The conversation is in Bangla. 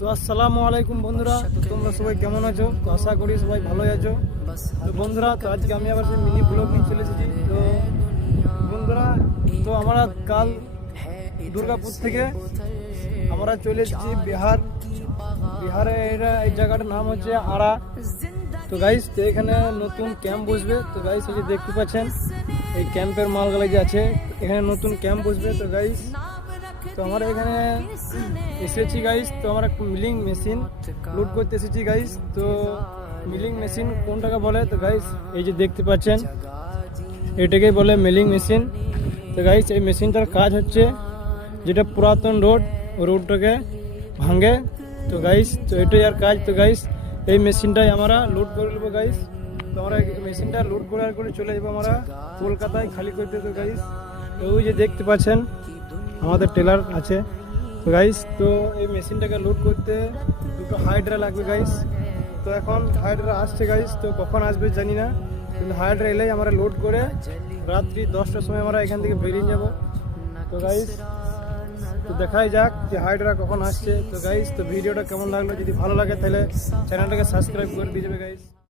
তো আসসালামু আলাইকুম বন্ধুরা, তো তোমরা সবাই কেমন আছো? তো আশা করি সবাই ভালোই আছো। তো বন্ধুরা, তো আজকে আমি আবার সেই মিনি ব্লগ নিয়ে চলে এসেছি। তো বন্ধুরা, তো আমরা কাল দুর্গাপুর থেকে আমরা চলে এসেছি বিহারে। এই জায়গাটার নাম হচ্ছে আড়া। তো গাইস, তো এখানে নতুন ক্যাম্প বসবে। তো গাইস, এই যে দেখতে পাচ্ছেন এই ক্যাম্পের মালগুলো যে আছে, এখানে নতুন ক্যাম্প বসবে। তো গাইস, তো আমরা এখানে এসেছি গাইস। তো আমরা একটা মিলিং মেশিন লোড করতে এসেছি গাইস। তো মিলিং মেশিন কোনটাকে বলে? তো গাইস, এই যে দেখতে পাচ্ছেন এটাকেই বলে মিলিং মেশিন। তো গাইস, এই মেশিনটার কাজ হচ্ছে যেটা পুরাতন রোডটাকে ভাঙে। তো গাইস, তো এটাই আর কাজ। তো গাইস, এই মেশিনটাই আমরা লোড করে নেবো গাইস। তো আমরা মেশিনটা লোড করে চলে যাবো আমরা কলকাতায় খালি করতে। তো গাইস, ওই যে দেখতে পাচ্ছেন আমাদের টেলার আছে। তো গাইস, তো এই মেশিনটাকে লোড করতে দুটো হাইড্রা লাগবে গাইস। তো এখন হাইড্রা আসছে গাইস, তো কখন আসবে জানি না, কিন্তু হাইড্রা এলেই আমরা লোড করে রাত্রি 10টার সময় আমরা এখান থেকে বেরিয়ে যাব। তো গাইস, তো দেখাই যাক যে হাইড্রা কখন আসছে। তো গাইস, তো ভিডিওটা কেমন লাগলো? যদি ভালো লাগে তাহলে চ্যানেলটাকে সাবস্ক্রাইব করে দিয়ে যাবে গাইস।